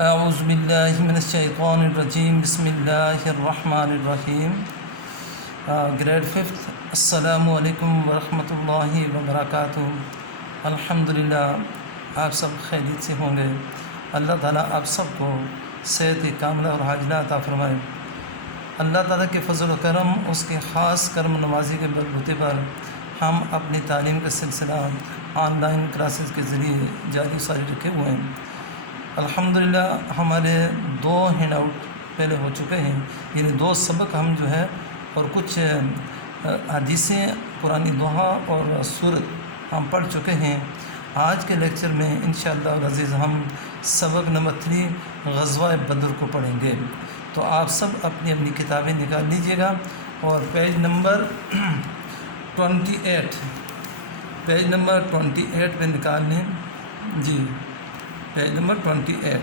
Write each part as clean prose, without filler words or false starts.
اعوذ باللہ من الشیطان الرجیم بسم اللہ الرحمن الرحیم گریڈ 5 السلام علیکم ورحمۃ اللہ وبرکاتہ۔ الحمدللہ آپ سب خیریت سے ہوں گے۔ اللہ تعالیٰ آپ سب کو صحت کاملہ اور حاجلہ عطا فرمائے۔ اللہ تعالیٰ کے فضل و کرم، اس کے خاص کرم نوازی کے بلبوتے پر ہم اپنی تعلیم کا سلسلہ آن لائن کلاسز کے ذریعے جاری ساری رکھے ہوئے ہیں۔ الحمدللہ ہمارے 2 ہینڈ آؤٹ پہلے ہو چکے ہیں، یعنی 2 سبق ہم جو ہے اور کچھ حدیثیں، قرآنی دعا اور سورت ہم پڑھ چکے ہیں۔ آج کے لیکچر میں انشاءاللہ العزیز ہم سبق نمبر 3 غزوہ بدر کو پڑھیں گے۔ تو آپ سب اپنی اپنی کتابیں نکال لیجئے گا اور پیج نمبر 28 پہ نکال لیں جی۔ پیج نمبر 28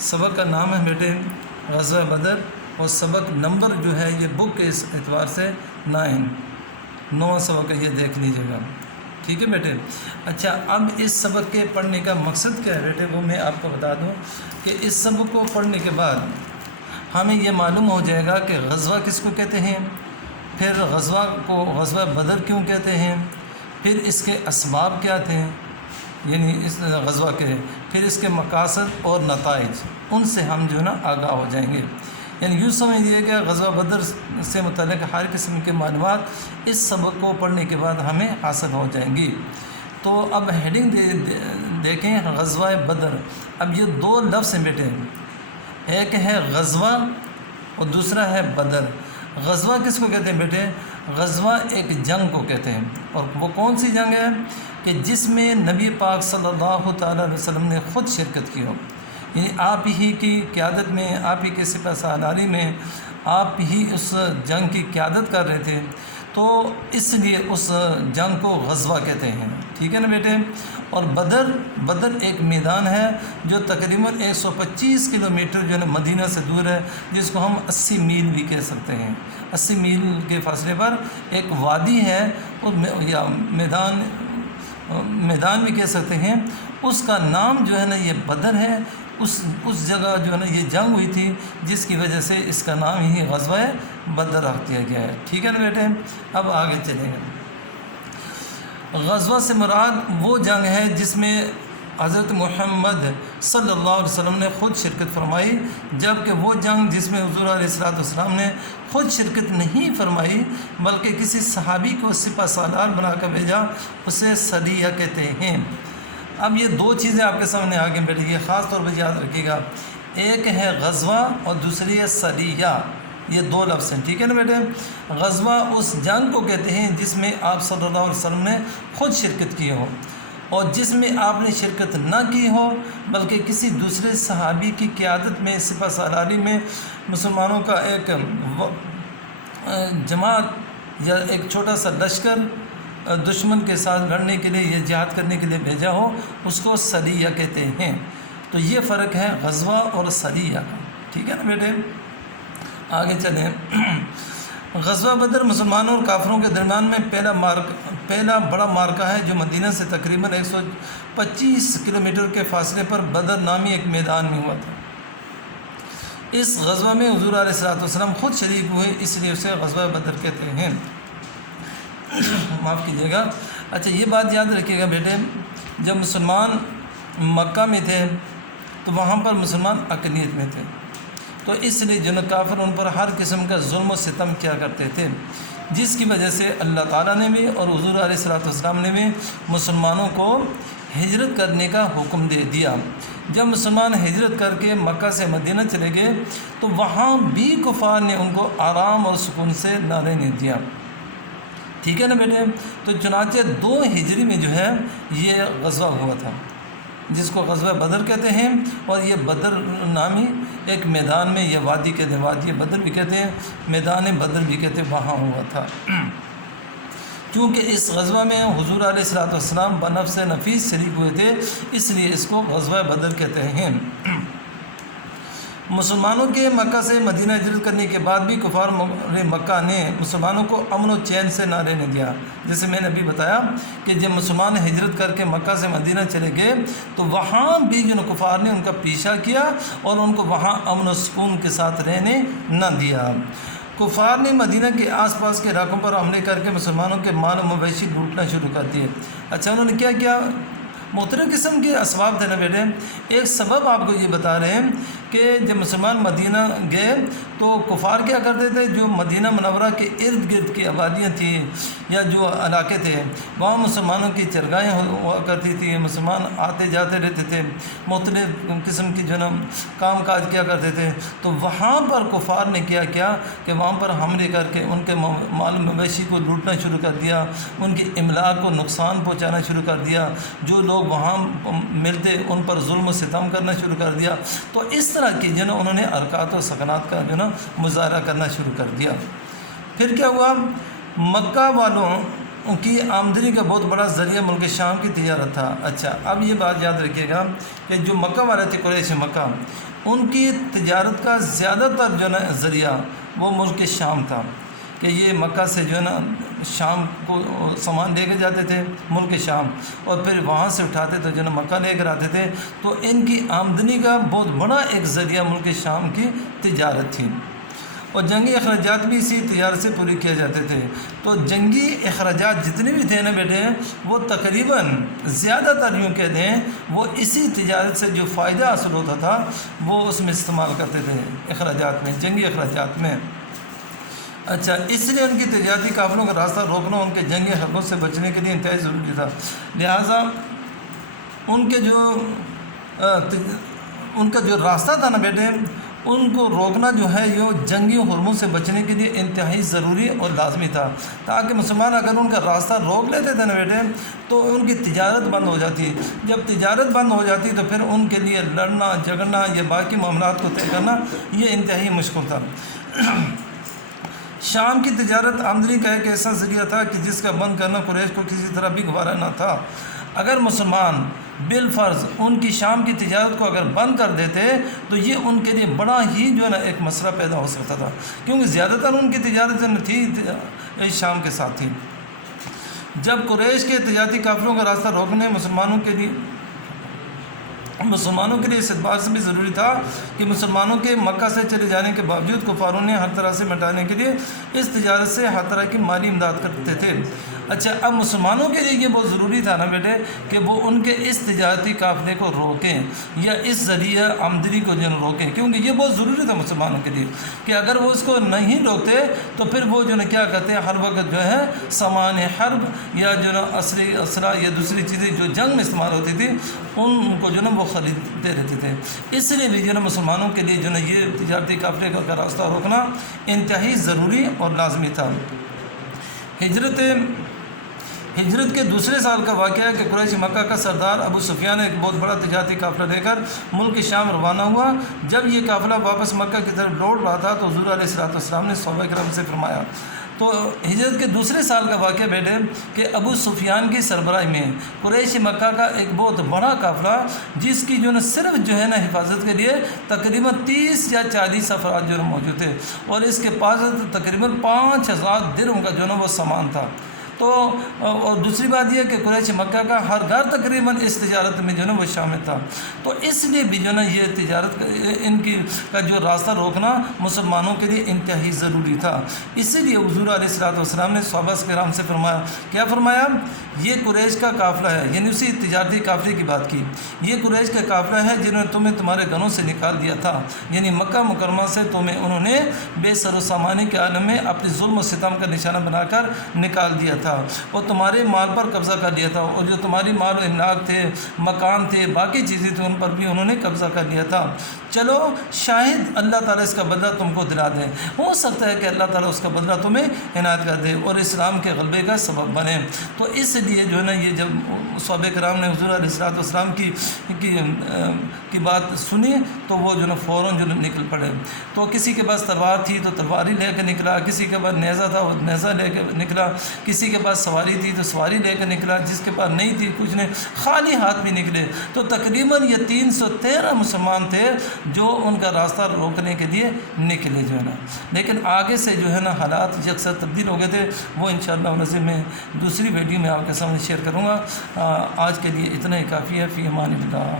سبق کا نام ہے بیٹے غزوہ بدر، اور سبق نمبر جو ہے یہ بک کے اس اعتبار سے 9 سبق ہے، یہ دیکھ لیجیے گا، ٹھیک ہے بیٹے۔ اچھا، اب اس سبق کے پڑھنے کا مقصد کیا ہے بیٹے، وہ میں آپ کو بتا دوں کہ اس سبق کو پڑھنے کے بعد ہمیں یہ معلوم ہو جائے گا کہ غزوہ کس کو کہتے ہیں، پھر غزوہ کو غزوہ بدر کیوں کہتے ہیں، پھر اس کے اسباب کیا تھے، یعنی اس غزوہ کے، پھر اس کے مقاصد اور نتائج، ان سے ہم جو ہے نا آگاہ ہو جائیں گے۔ یعنی یوں سمجھیے کہ غزوہ بدر سے متعلق ہر قسم کے معلومات اس سبق کو پڑھنے کے بعد ہمیں حاصل ہو جائیں گی۔ تو اب ہیڈنگ دیکھیں غزوہ بدر۔ اب یہ 2 لفظ ہیں بیٹے، ایک ہے غزوہ اور دوسرا ہے بدر۔ غزوہ کس کو کہتے ہیں بیٹے؟ غزوہ ایک جنگ کو کہتے ہیں، اور وہ کون سی جنگ ہے کہ جس میں نبی پاک صلی اللہ تعالیٰ علیہ وسلم نے خود شرکت کی ہو، یعنی آپ ہی کی قیادت میں، آپ ہی کے سپہ سالاری میں آپ ہی اس جنگ کی قیادت کر رہے تھے، تو اس لیے اس جنگ کو غزوہ کہتے ہیں، ٹھیک ہے نا بیٹے۔ اور بدر ایک میدان ہے جو تقریباً 125 کلومیٹر جو ہے مدینہ سے دور ہے، جس کو ہم 80 میل بھی کہہ سکتے ہیں۔ 80 میل کے فاصلے پر ایک وادی ہے، یا میدان بھی کہہ سکتے ہیں، اس کا نام جو ہے نا یہ بدر ہے۔ اس جگہ جو ہے نا یہ جنگ ہوئی تھی، جس کی وجہ سے اس کا نام ہی غزوہ بدر رکھ دیا گیا ہے، ٹھیک ہے نا بیٹے۔ اب آگے چلیں گے۔ غزوہ سے مراد وہ جنگ ہے جس میں حضرت محمد صلی اللہ علیہ وسلم نے خود شرکت فرمائی، جبکہ وہ جنگ جس میں حضور علیہ السلام نے خود شرکت نہیں فرمائی بلکہ کسی صحابی کو سپہ سالار بنا کر بھیجا، اسے سریہ کہتے ہیں۔ اب یہ 2 چیزیں آپ کے سامنے آگے بیٹھی، یہ خاص طور پر یاد رکھیے گا، ایک ہے غزوہ اور دوسری ہے سریہ، یہ 2 لفظ ہیں، ٹھیک ہے نا بیٹے۔ غزوہ اس جنگ کو کہتے ہیں جس میں آپ صلی اللہ علیہ وسلم نے خود شرکت کی ہو، اور جس میں آپ نے شرکت نہ کی ہو بلکہ کسی دوسرے صحابی کی قیادت میں، سپہ سالاری میں مسلمانوں کا ایک جماعت یا ایک چھوٹا سا لشکر دشمن کے ساتھ لڑنے کے لیے یا جہاد کرنے کے لیے بھیجا ہو، اس کو سریہ کہتے ہیں۔ تو یہ فرق ہے غزوہ اور سریہ کا، ٹھیک ہے نا بیٹے۔ آگے چلیں۔ غزوہ بدر مسلمانوں اور کافروں کے درمیان میں پہلا بڑا معرکہ ہے، جو مدینہ سے تقریباً 125 کلومیٹر کے فاصلے پر بدر نامی ایک میدان میں ہوا تھا۔ اس غزوہ میں حضور علیہ السلام خود شریک ہوئے، اس لیے اسے غزوہ بدر کہتے ہیں، معاف کیجیے گا۔ اچھا، یہ بات یاد رکھیے گا بیٹے، جب مسلمان مکہ میں تھے تو وہاں پر مسلمان اقلیت میں تھے، تو اس لیے جو کافر ان پر ہر قسم کا ظلم و ستم کیا کرتے تھے، جس کی وجہ سے اللہ تعالیٰ نے بھی اور حضور علیہ السلام نے بھی مسلمانوں کو ہجرت کرنے کا حکم دے دیا۔ جب مسلمان ہجرت کر کے مکہ سے مدینہ چلے گئے تو وہاں بھی کفار نے ان کو آرام اور سکون سے نہ رہنے دیا، ٹھیک ہے نا بیٹے۔ تو چنانچہ 2 ہجری میں جو ہے یہ غزوہ ہوا تھا، جس کو غزوہ بدر کہتے ہیں، اور یہ بدر نامی ایک میدان میں، یہ وادی کہتے ہیں، وادی بدر بھی کہتے ہیں، میدان بدر بھی کہتے ہیں، وہاں ہوا تھا۔ کیونکہ اس غزوہ میں حضور علیہ السلام بنفس نفیس شریک ہوئے تھے، اس لیے اس کو غزوہ بدر کہتے ہیں۔ مسلمانوں کے مکہ سے مدینہ ہجرت کرنے کے بعد بھی کفار مکہ نے مسلمانوں کو امن و چین سے نہ رہنے دیا۔ جیسے میں نے ابھی بتایا کہ جب مسلمان ہجرت کر کے مکہ سے مدینہ چلے گئے تو وہاں بھی کفار نے ان کا پیچھا کیا اور ان کو وہاں امن و سکون کے ساتھ رہنے نہ دیا۔ کفار نے مدینہ کے آس پاس کے علاقوں پر حملے کر کے مسلمانوں کے مال و مویشی لوٹنا شروع کر دیے۔ اچھا انہوں نے کیا کیا؟ مختلف قسم کے اسباب تھے نا بیٹے۔ ایک سبب آپ کو یہ بتا رہے ہیں کہ جب مسلمان مدینہ گئے تو کفار کیا کرتے تھے، جو مدینہ منورہ کے ارد گرد کی آبادیاں تھیں یا جو علاقے تھے وہاں مسلمانوں کی چرگاہیں ہوا کرتی تھیں، مسلمان آتے جاتے رہتے تھے، مختلف قسم کی کام کاج کیا کرتے تھے۔ تو وہاں پر کفار نے کیا کہ وہاں پر حملے کر کے ان کے مال مویشی کو لوٹنا شروع کر دیا، ان کی املاک کو نقصان پہنچانا شروع کر دیا، جو لوگ وہاں ملتے ان پر ظلم و ستم کرنا شروع کر دیا۔ تو اس طرح کی انہوں نے حرکات و سکنات کا مظاہرہ کرنا شروع کر دیا۔ پھر کیا ہوا؟ مکہ والوں کی آمدنی کا بہت بڑا ذریعہ ملک شام کی تجارت تھا۔ اچھا اب یہ بات یاد رکھیے گا کہ جو مکہ والے تھے قریش مکہ، ان کی تجارت کا زیادہ تر ذریعہ وہ ملک شام تھا، کہ یہ مکہ سے شام کو سامان لے کے جاتے تھے ملک شام، اور پھر وہاں سے اٹھاتے تو مکہ لے کر آتے تھے۔ تو ان کی آمدنی کا بہت بڑا ایک ذریعہ ملک شام کی تجارت تھی، اور جنگی اخراجات بھی اسی تجارت سے پوری کیے جاتے تھے۔ تو جنگی اخراجات جتنے بھی تھے نا بیٹے، وہ تقریباً زیادہ تر یوں کہتے ہیں وہ اسی تجارت سے جو فائدہ حاصل ہوتا تھا وہ اس میں استعمال کرتے تھے، اخراجات میں، جنگی اخراجات میں۔ اچھا اس لیے ان کی تجارتی قافلوں کا راستہ روکنا ان کے جنگی حربوں سے بچنے کے لیے انتہائی ضروری تھا۔ لہٰذا ان کا جو راستہ تھا نا بیٹے، ان کو روکنا جو ہے یہ جنگی حربوں سے بچنے کے لیے انتہائی ضروری اور لازمی تھا، تاکہ مسلمان اگر ان کا راستہ روک لیتے تھے نا بیٹے تو ان کی تجارت بند ہو جاتی۔ جب تجارت بند ہو جاتی تو پھر ان کے لیے لڑنا جھگڑنا یا باقی معاملات کو طے کرنا یہ انتہائی مشکل تھا۔ شام کی تجارت آمدنی کا ایک ایسا ذریعہ تھا کہ جس کا بند کرنا قریش کو کسی طرح بھی گوارا نہ تھا۔ اگر مسلمان بالفرض ان کی شام کی تجارت کو اگر بند کر دیتے تو یہ ان کے لیے بڑا ہی ایک مسئلہ پیدا ہو سکتا تھا، کیونکہ زیادہ تر ان کی تجارت تھی شام کے ساتھ تھی۔ جب قریش کے تجارتی قافلوں کا راستہ روکنے مسلمانوں کے لیے اس اعتبار سے بھی ضروری تھا کہ مسلمانوں کے مکہ سے چلے جانے کے باوجود کفاروں نے ہر طرح سے مٹانے کے لیے اس تجارت سے ہر طرح کی مالی امداد کرتے تھے۔ اچھا اب مسلمانوں کے لیے یہ بہت ضروری تھا نا بیٹے کہ وہ ان کے اس تجارتی قافلے کو روکیں یا اس ذریعہ آمدنی کو روکیں، کیونکہ یہ بہت ضروری تھا مسلمانوں کے لیے کہ اگر وہ اس کو نہیں روکتے تو پھر وہ کیا کرتے ہیں، ہر وقت سامان حرب یا اسلحہ یا دوسری چیزیں جو جنگ میں استعمال ہوتی تھی ان کو وہ خریدتے رہتے تھے۔ اس لیے بھی مسلمانوں کے لیے یہ تجارتی قافلے کا راستہ روکنا انتہائی ضروری اور لازمی تھا۔ ہجرت کے دوسرے سال کا واقعہ ہے کہ قریش مکہ کا سردار ابو سفیان ایک بہت بڑا تجارتی قافلہ لے کر ملک شام روانہ ہوا۔ جب یہ قافلہ واپس مکہ کی طرف لوٹ رہا تھا تو حضور علیہ السلام نے صحابہ کرام سے فرمایا۔ تو ہجرت کے دوسرے سال کا واقعہ بیٹے کہ ابو سفیان کی سربراہی میں قریش مکہ کا ایک بہت بڑا قافلہ جس کی صرف حفاظت کے لیے تقریباً 30 یا 40 افراد موجود تھے، اور اس کے پاس تقریباً 5000 درہم کا وہ سامان تھا۔ تو اور دوسری بات یہ کہ قریش مکہ کا ہر گھر تقریباً اس تجارت میں وہ شامل تھا۔ تو اس لیے بھی یہ تجارت ان کی کا راستہ روکنا مسلمانوں کے لیے انتہائی ضروری تھا۔ اسی لیے حضور علیہ السلام نے صحابہ کرام سے فرمایا، کیا فرمایا؟ یہ قریش کا قافلہ ہے، یعنی اسی تجارتی قافلے کی بات کی، یہ قریش کا قافلہ ہے جنہوں نے تمہیں تمہارے گھروں سے نکال دیا تھا، یعنی مکہ مکرمہ سے تمہیں انہوں نے بے سر و سامانی کے عالم میں اپنی ظلم و ستم کا نشانہ بنا کر نکال دیا تھا، اور تمہارے مال پر قبضہ کر لیا تھا، اور جو تمہاری مال و املاک تھے، مکان تھے، باقی چیزیں تھیں، ان پر بھی انہوں نے قبضہ کر لیا تھا۔ چلو شاید اللہ تعالیٰ اس کا بدلہ تم کو دلا دیں، ہو سکتا ہے کہ اللہ تعالیٰ اس کا بدلہ تمہیں عنایت کر دے اور اسلام کے غلبے کا سبب بنے۔ تو اس لیے جو ہے نا یہ جب صحابہ کرام نے حضور علیہ السلام کی بات سنی تو وہ جو ہے نا فوراً جو نکل پڑے. تو کسی کے پاس تلوار تھی تو تلوار ہی لے کے نکلا، کسی کے پاس نیزہ تھا وہ نیزہ لے کے نکلا، کسی کے پاس سواری تھی تو سواری لے کے نکلا، جس کے پاس نہیں تھی کچھ نہیں، خالی ہاتھ بھی نکلے. تو تقریباً یہ 313 مسلمان تھے جو ان کا راستہ روکنے کے لیے نکلے جو ہے نا. لیکن آگے سے جو ہے نا حالات یکسر تبدیل ہو گئے تھے. وہ انشاءاللہ العزیز میں دوسری ویڈیو میں آپ کے سامنے شیئر کروں گا. آج کے لیے اتنا ہی کافی ہے. فی امان اللہ.